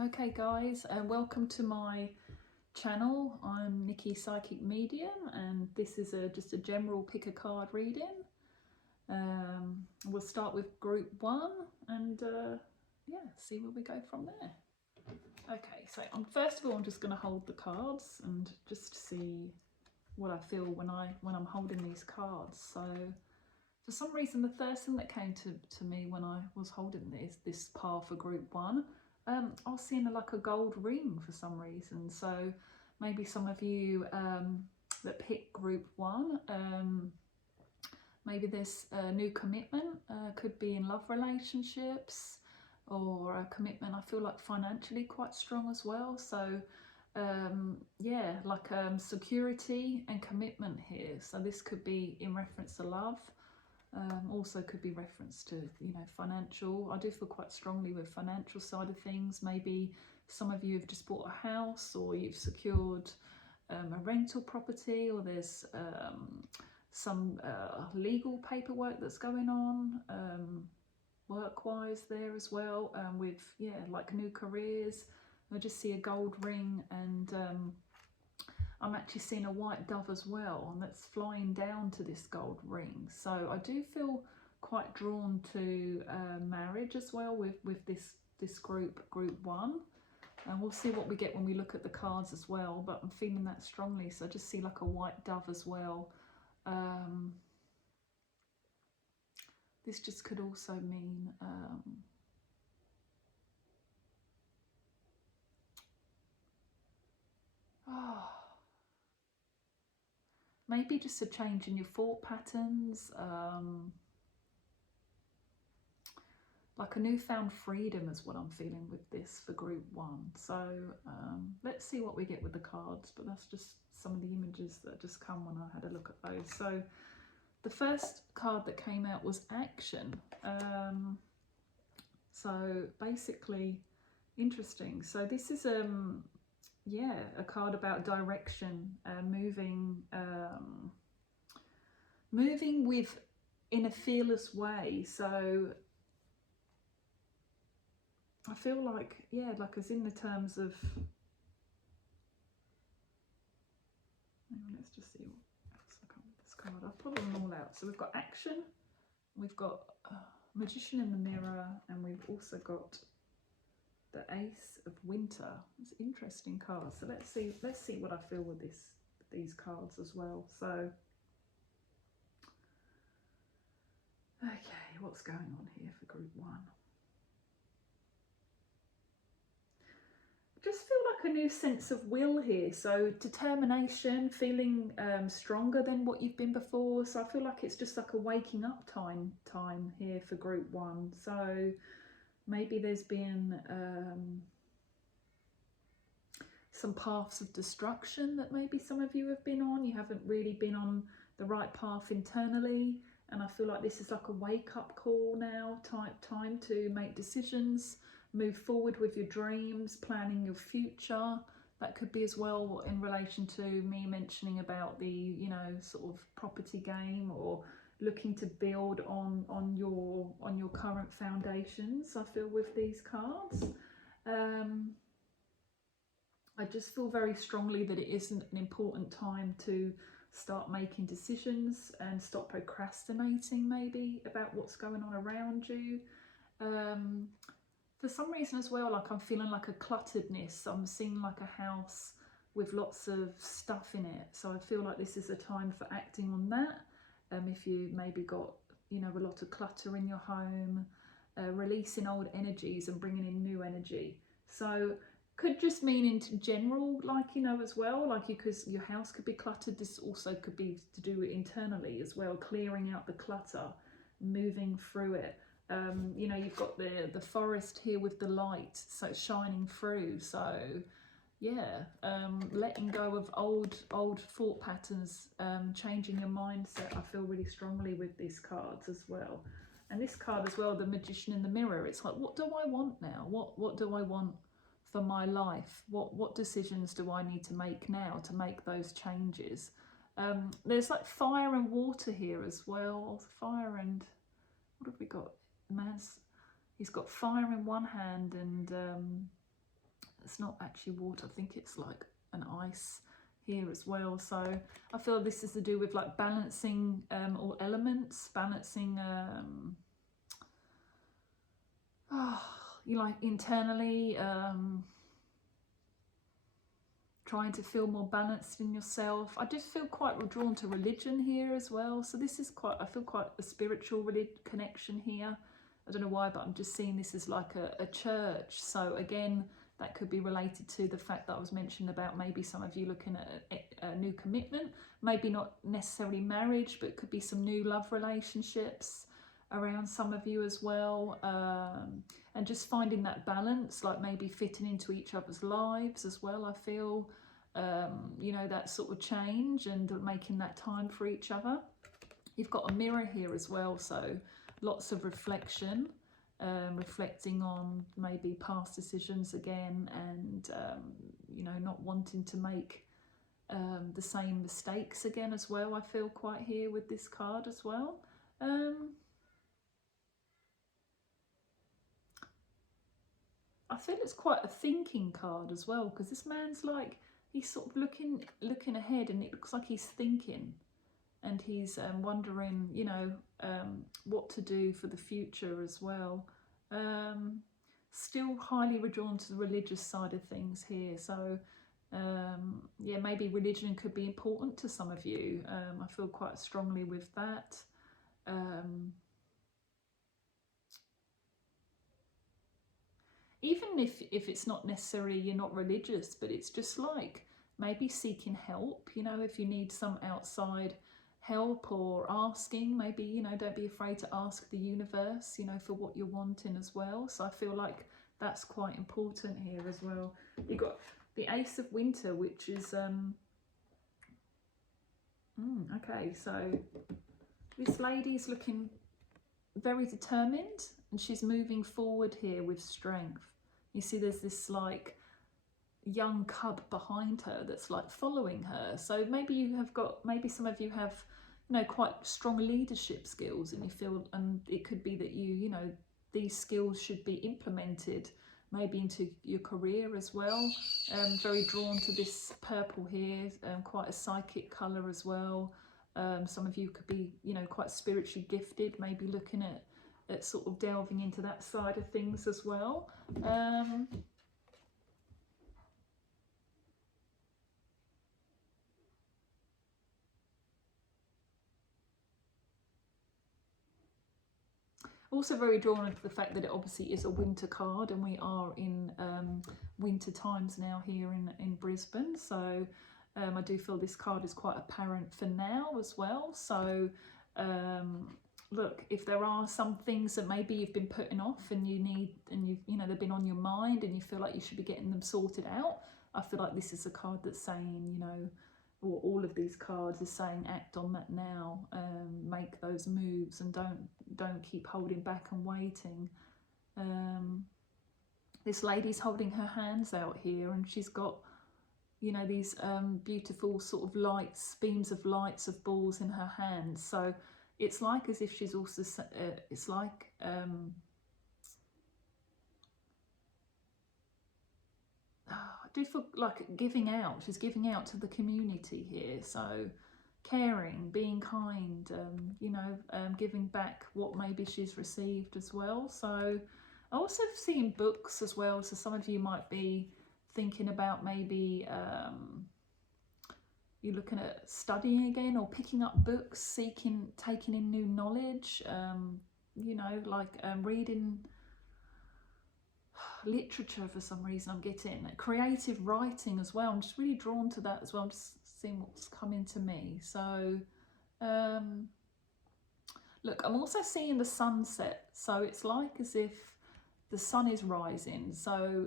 Okay guys, welcome to my channel. I'm Nikki Psychic Medium and this is just a general pick a card reading. We'll start with group one and yeah, see where we go from there. Okay, so first of all I'm just going to hold the cards and just see what I feel when I'm holding these cards. So for some reason the first thing that came to me when I was holding this par for group one, I was seeing like a gold ring for some reason. So maybe some of you that pick group one, maybe there's a new commitment, could be in love relationships or a commitment I feel like financially quite strong as well. So yeah, like security and commitment here. So this could be in reference to love. Also could be reference to, financial. I do feel quite strongly with financial side of things. Maybe some of you have just bought a house or you've secured a rental property, or there's some legal paperwork that's going on work-wise there as well, with, yeah, like new careers. I just see a gold ring and I'm actually seeing a white dove as well, and that's flying down to this gold ring. So I do feel quite drawn to marriage as well with this group one, and we'll see what we get when we look at the cards as well. But I'm feeling that strongly, so I just see like a white dove as well. This just could also mean oh, maybe just a change in your thought patterns. Like a newfound freedom is what I'm feeling with this for group one. So let's see what we get with the cards, but that's just some of the images that just come when I had a look at those. So the first card that came out was action. So basically, interesting. So this is yeah, a card about direction, moving with in a fearless way. So I feel like, yeah, like as in the terms of, let's just see what else I got with this card. I'll pull them all out. So we've got action, we've got magician in the mirror, and we've also got the ace of winter. It's an interesting card. So let's see what I feel with these cards as well. So okay, what's going on here for group one? Just feel like a new sense of will here. So determination, feeling stronger than what you've been before. So I feel like it's just like a waking up time here for group one. So maybe there's been some paths of destruction that maybe some of you have been on. You haven't really been on the right path internally. And I feel like this is like a wake up call now, time to make decisions, move forward with your dreams, planning your future. That could be as well in relation to me mentioning about the, sort of property game, or looking to build on your current foundations. I feel with these cards. I just feel very strongly that it isn't an important time to start making decisions and stop procrastinating maybe about what's going on around you. For some reason as well, like I'm feeling like a clutteredness. I'm seeing like a house with lots of stuff in it. So I feel like this is a time for acting on that. If you maybe got, a lot of clutter in your home, releasing old energies and bringing in new energy. So could just mean in general, like, as well, like because your house could be cluttered. This also could be to do it internally as well, clearing out the clutter, moving through it. You've got the forest here with the light, so it's shining through. So yeah, letting go of old thought patterns, changing your mindset. I feel really strongly with these cards as well. And this card as well, the magician in the mirror. It's like, what do I want now? What do I want for my life? What decisions do I need to make now to make those changes? There's like fire and water here as well. Fire and, what have we got? Man's, he's got fire in one hand and it's not actually water, I think it's like an ice here as well. So I feel this is to do with like balancing all elements, balancing you like internally, trying to feel more balanced in yourself. I do feel quite drawn to religion here as well. So this is quite, I feel quite a spiritual connection here. I don't know why, but I'm just seeing this as like a church. So again, that could be related to the fact that I was mentioning about maybe some of you looking at a new commitment, maybe not necessarily marriage, but it could be some new love relationships around some of you as well. And just finding that balance, like maybe fitting into each other's lives as well, I feel, you know, that sort of change and making that time for each other. You've got a mirror here as well, so lots of reflection, reflecting on maybe past decisions again, and you know, not wanting to make the same mistakes again as well. I feel quite here with this card as well. I feel it's quite a thinking card as well, because this man's like, he's sort of looking ahead, and it looks like he's thinking, and he's wondering, you know, what to do for the future as well. Still highly drawn to the religious side of things here. So yeah, maybe religion could be important to some of you. I feel quite strongly with that. Even if it's not necessarily, you're not religious, but it's just like maybe seeking help, you know, if you need some outside help, or asking, maybe, you know, don't be afraid to ask the universe, you know, for what you're wanting as well. So I feel like that's quite important here as well. You've got the Ace of Winter, which is okay, so this lady's looking very determined, and she's moving forward here with strength. You see there's this like young cub behind her that's like following her. So maybe you have got, maybe some of you have, you know, quite strong leadership skills, and you feel, and it could be that you know, these skills should be implemented maybe into your career as well. Very drawn to this purple here, quite a psychic colour as well. Some of you could be, you know, quite spiritually gifted, maybe looking at sort of delving into that side of things as well. Also very drawn to the fact that it obviously is a winter card, and we are in winter times now here in Brisbane. So I do feel this card is quite apparent for now as well. So look, if there are some things that maybe you've been putting off, and you need, and you know, they've been on your mind, and you feel like you should be getting them sorted out, I feel like this is a card that's saying, you know, or all of these cards is saying, act on that now, make those moves, and don't keep holding back and waiting. This lady's holding her hands out here, and she's got, you know, these beautiful sort of lights, beams of lights of balls in her hands. So it's like as if she's also, it's like I do feel like giving out. She's giving out to the community here. So caring, being kind, you know, giving back what maybe she's received as well. So I also seeing books as well. So some of you might be thinking about maybe you're looking at studying again, or picking up books, taking in new knowledge, you know, like reading literature for some reason. I'm getting creative writing as well. I'm just really drawn to that as well. I'm just seeing what's coming to me. So look, I'm also seeing the sunset. So it's like as if the sun is rising. So,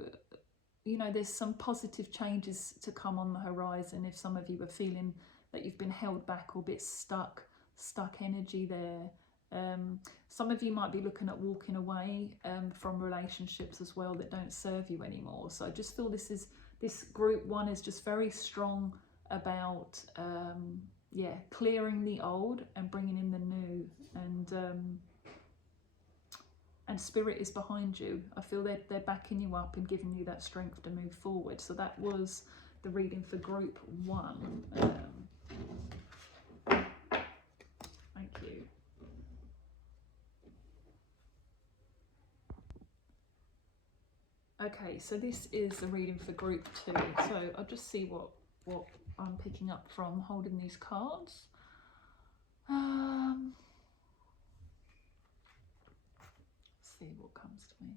you know, there's some positive changes to come on the horizon. If some of you are feeling that you've been held back or a bit stuck energy there. Some of you might be looking at walking away from relationships as well that don't serve you anymore. So I just feel this group one is just very strong about yeah, clearing the old and bringing in the new, and and Spirit is behind you. I feel they're backing you up and giving you that strength to move forward. So that was the reading for group 1. Thank you. Okay, so this is the reading for group 2. So I'll just see what I'm picking up from holding these cards. See what comes to me.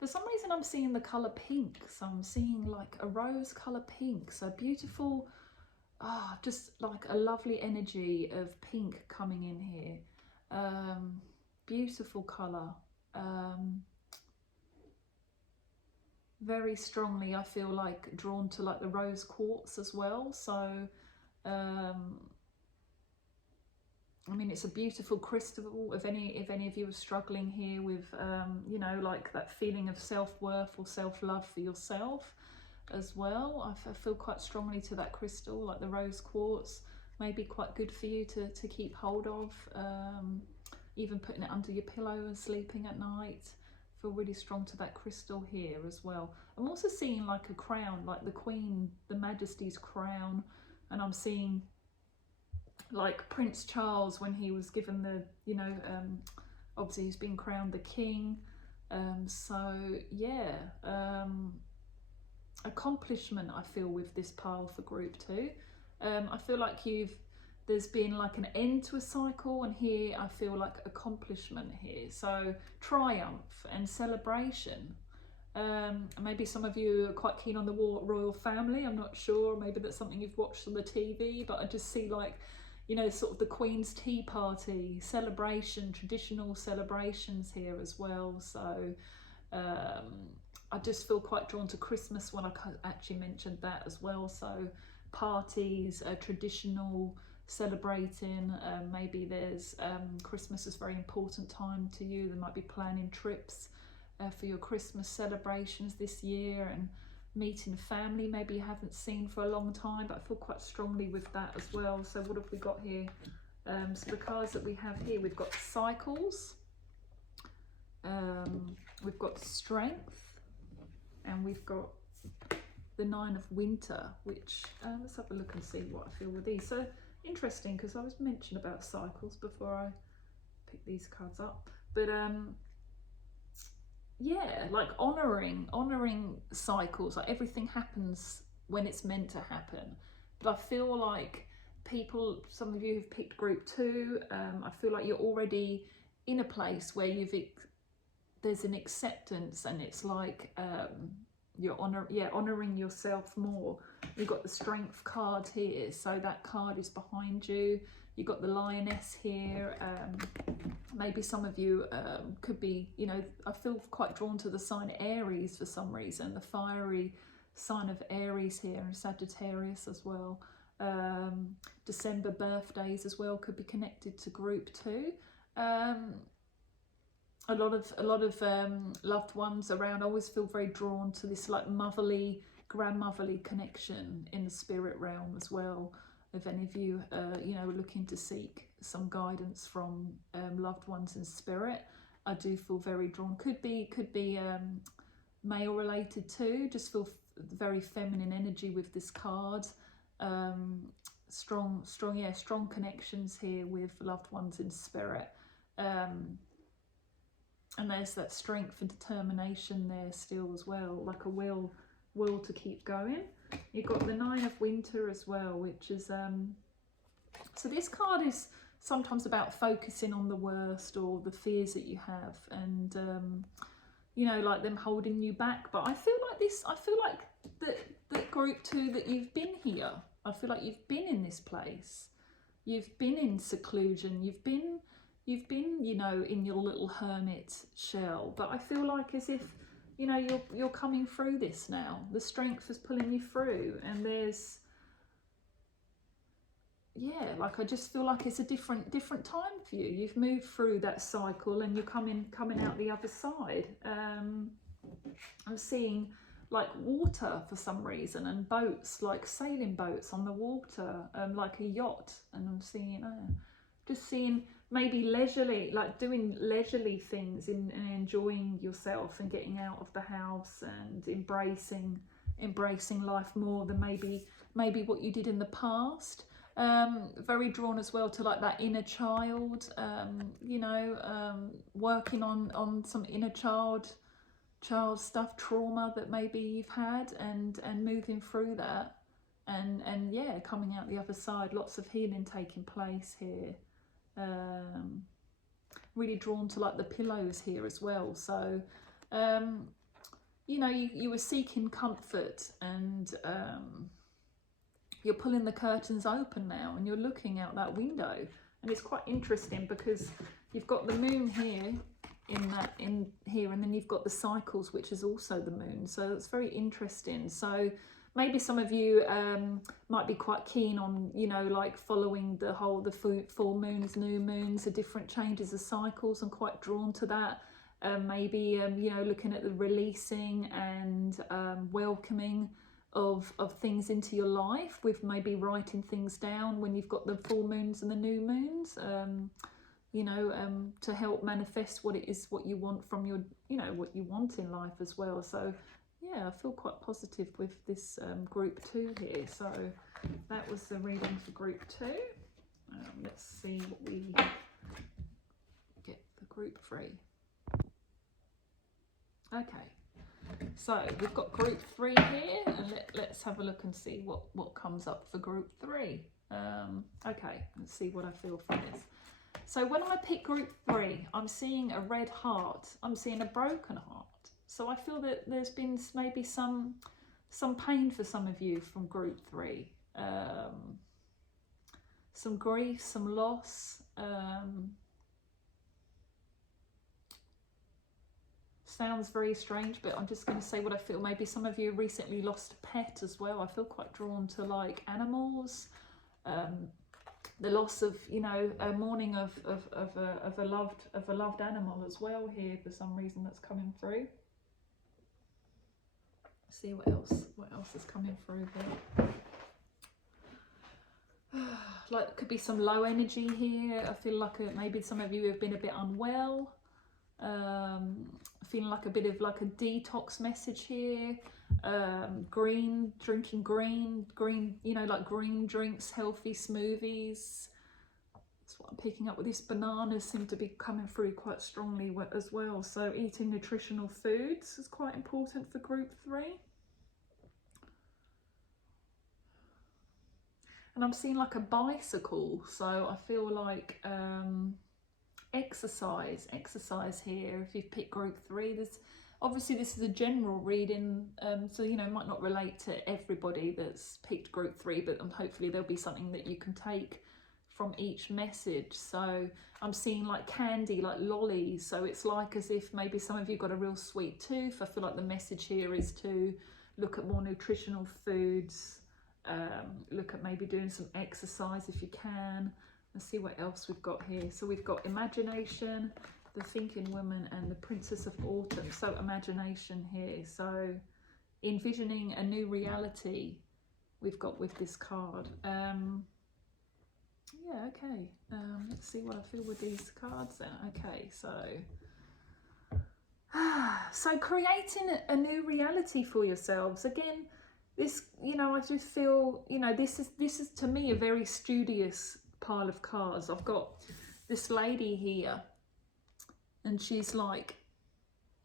For some reason I'm seeing the colour pink, so I'm seeing like a rose colour pink, so beautiful, just like a lovely energy of pink coming in here. Beautiful colour. Very strongly I feel like drawn to like the rose quartz as well, so I mean, it's a beautiful crystal. If any of you are struggling here with, you know, like that feeling of self-worth or self-love for yourself as well, I feel quite strongly to that crystal, like the rose quartz, may be quite good for you to keep hold of, even putting it under your pillow and sleeping at night. Feel really strong to that crystal here as well. I'm also seeing like a crown, like the Queen, the Majesty's crown, and I'm seeing like Prince Charles when he was given the, you know, obviously he's been crowned the king. So yeah, accomplishment I feel with this pile for group 2. I feel like there's been like an end to a cycle, and here I feel like accomplishment here. So triumph and celebration. Maybe some of you are quite keen on the royal family, I'm not sure, maybe that's something you've watched on the TV, but I just see like, you know, sort of the Queen's tea party, celebration, traditional celebrations here as well. So I just feel quite drawn to Christmas when I actually mentioned that as well. So parties, traditional celebrating, maybe there's Christmas is a very important time to you. There might be planning trips for your Christmas celebrations this year, and meeting family maybe you haven't seen for a long time, but I feel quite strongly with that as well. So what have we got here? So the cards that we have here, we've got cycles, we've got strength, and we've got the 9 of winter, which let's have a look and see what I feel with these. So interesting, because I was mentioned about cycles before I picked these cards up, but yeah, like honoring cycles, like everything happens when it's meant to happen. But I feel like people, some of you have picked group 2, I feel like you're already in a place where there's an acceptance, and it's like you're honouring yourself more. You've got the strength card here, so that card is behind you. You've got the lioness here. Maybe some of you could be, you know, I feel quite drawn to the sign Aries for some reason, the fiery sign of Aries here, and Sagittarius as well. December birthdays as well could be connected to group 2. A lot of loved ones around. I always feel very drawn to this like motherly, grandmotherly connection in the spirit realm as well. If any of you, you know, are looking to seek some guidance from loved ones in spirit, I do feel very drawn. Could be male related too. Just feel very feminine energy with this card. Strong connections here with loved ones in spirit. And there's that strength and determination there still as well, like a will to keep going. You've got the 9 of winter as well, which is so this card is sometimes about focusing on the worst or the fears that you have, and you know, like them holding you back. But I feel like that group 2, that you've been here. I feel like you've been in this place. You've been in seclusion. You've been, you know, in your little hermit shell. But I feel like as if, you know, you're coming through this now. The strength is pulling you through, and there's, yeah, like I just feel like it's a different time for you. You've moved through that cycle, and you're coming out the other side. I'm seeing like water for some reason, and boats, like sailing boats on the water, like a yacht. And I'm seeing, just seeing maybe leisurely, like doing leisurely things and enjoying yourself and getting out of the house and embracing life more than maybe what you did in the past. Very drawn as well to like that inner child, working on some inner child stuff, trauma that maybe you've had, and moving through that, and yeah, coming out the other side. Lots of healing taking place here. Really drawn to like the pillows here as well. So you were seeking comfort, and you're pulling the curtains open now and you're looking out that window. And it's quite interesting because you've got the moon here in here, and then you've got the cycles, which is also the moon. So it's very interesting. So maybe some of you might be quite keen on, like following the full moons, new moons, the different changes of cycles, and quite drawn to that. Maybe looking at the releasing and welcoming of things into your life, with maybe writing things down when you've got the full moons and the new moons, to help manifest what you want from your, what you want in life as well. So yeah, I feel quite positive with this group 2 here. So that was the reading for group 2. Let's see what we get for group 3. Okay, so we've got group 3 here, and let's have a look and see what comes up for group 3. Okay, let's see what I feel from this. So when I pick group 3, I'm seeing a red heart. I'm seeing a broken heart. So I feel that there's been maybe some pain for some of you from group 3. Some grief, some loss. Sounds very strange, but I'm just going to say what I feel. Maybe some of you recently lost a pet as well. I feel quite drawn to like animals. The loss of, a mourning of a loved animal as well here for some reason that's coming through. See what else is coming through here. Like, could be some low energy here. I feel like maybe some of you have been a bit unwell. Feeling like a bit of like a detox message here. Drinking green, like green drinks, healthy smoothies. That's what I'm picking up with this. Bananas seem to be coming through quite strongly as well. So eating nutritional foods is quite important for group 3. And I'm seeing like a bicycle. So I feel like exercise here. If you've picked group 3, there's obviously, this is a general reading, so it might not relate to everybody that's picked group 3, but hopefully there'll be something that you can take from each message. So I'm seeing like candy, like lollies. So it's like as if maybe some of you got a real sweet tooth. I feel like the message here is to look at more nutritional foods, look at maybe doing some exercise if you can. Let's see what else we've got here. So we've got imagination, the thinking woman, and the Princess of Autumn. So imagination here. So envisioning a new reality we've got with this card. Yeah, okay. Let's see what I feel with these cards then. Okay, so creating a new reality for yourselves. Again, this, I just feel, this is to me a very studious pile of cards. I've got this lady here, and she's like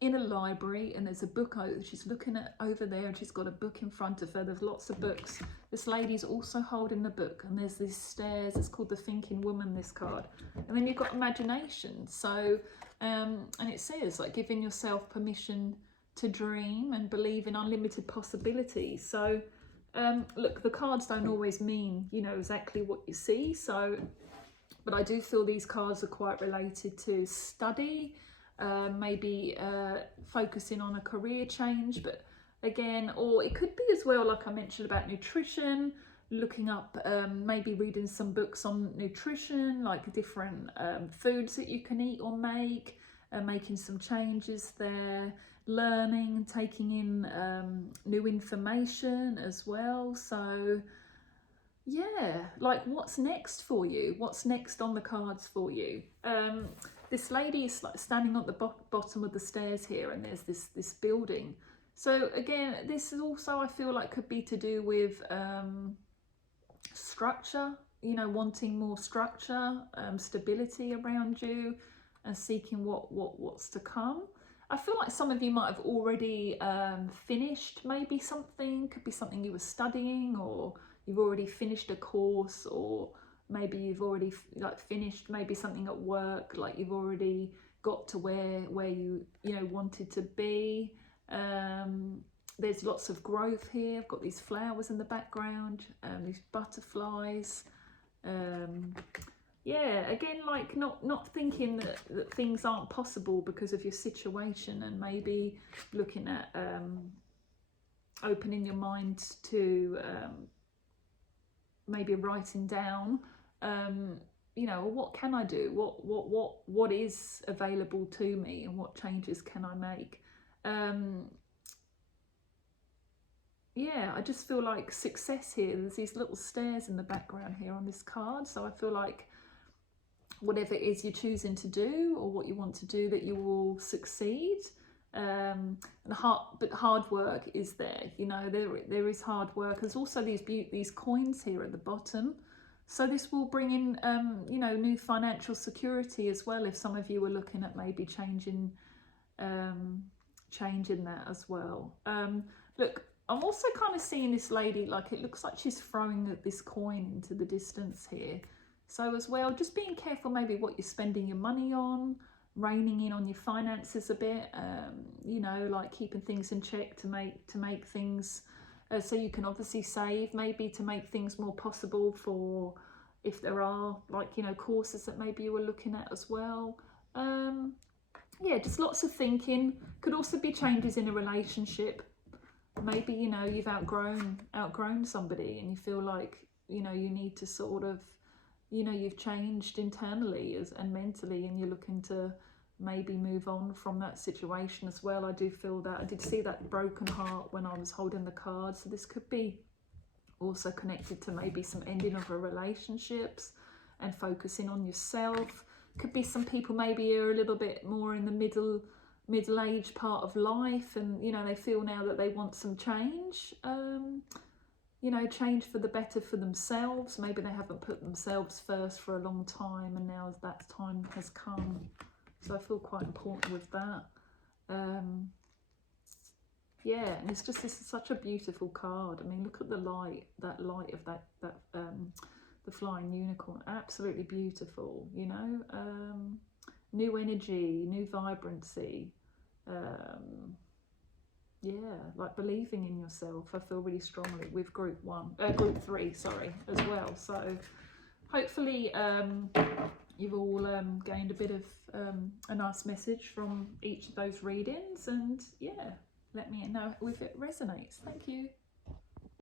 in a library, and there's a book she's looking at over there, and she's got a book in front of her. There's lots of books. This lady's also holding the book, and there's these stairs. It's called the Thinking Woman, this card. And then you've got imagination. So and it says like giving yourself permission to dream and believe in unlimited possibilities. So look, the cards don't always mean exactly what you see. So, but I do feel these cards are quite related to study, maybe focusing on a career change, but again, or it could be as well, like I mentioned, about nutrition, looking up, maybe reading some books on nutrition, like different foods that you can eat or make, making some changes there. learning and taking in new information as well. So yeah, like what's next for you? What's next on the cards for you? This lady is like standing at the bottom of the stairs here, and there's this building. So again, this is also, I feel like, could be to do with structure, you know, wanting more structure, stability around you, and seeking what's to come. I feel like some of you might have already finished maybe something. Could be something you were studying, or you've already finished a course, or maybe you've already like finished maybe something at work, like you've already got to where you know wanted to be. There's lots of growth here. I've got these flowers in the background, these butterflies. Yeah, again, like not thinking that things aren't possible because of your situation, and maybe looking at opening your mind to maybe writing down, you know, what can I do? What is available to me, and what changes can I make? Yeah, I just feel like success here. There's these little stairs in the background here on this card. So I feel like whatever it is you're choosing to do, or what you want to do, that you will succeed. But hard work is there. You know, there is hard work. There's also these coins here at the bottom. So this will bring in, you know, new financial security as well. If some of you are looking at maybe changing that as well. Look, I'm also kind of seeing this lady, like it looks like she's throwing this coin into the distance here. So as well, just being careful maybe what you're spending your money on, reining in on your finances a bit, you know, like keeping things in check to make things, so you can obviously save, maybe to make things more possible for if there are, like, you know, courses that maybe you were looking at as well. Yeah, just lots of thinking. Could also be changes in a relationship. Maybe, you know, you've outgrown somebody, and you feel like, you know, you need to sort of, you know, you've changed internally and mentally, and you're looking to maybe move on from that situation as well. I do feel that. I did see that broken heart when I was holding the card. So this could be also connected to maybe some ending of a relationships and focusing on yourself. Could be some people maybe are a little bit more in the middle-aged part of life, and, you know, they feel now that they want some change, you know, change for the better for themselves. Maybe they haven't put themselves first for a long time, and now that time has come. So I feel quite important with that. Yeah, and it's just, this is such a beautiful card. I mean, look at the light, that light of that the flying unicorn, absolutely beautiful, you know. New energy, new vibrancy, yeah, like believing in yourself. I feel really strongly with group 3, sorry, as well. So hopefully you've all gained a bit of a nice message from each of those readings, and yeah, let me know if it resonates. Thank you.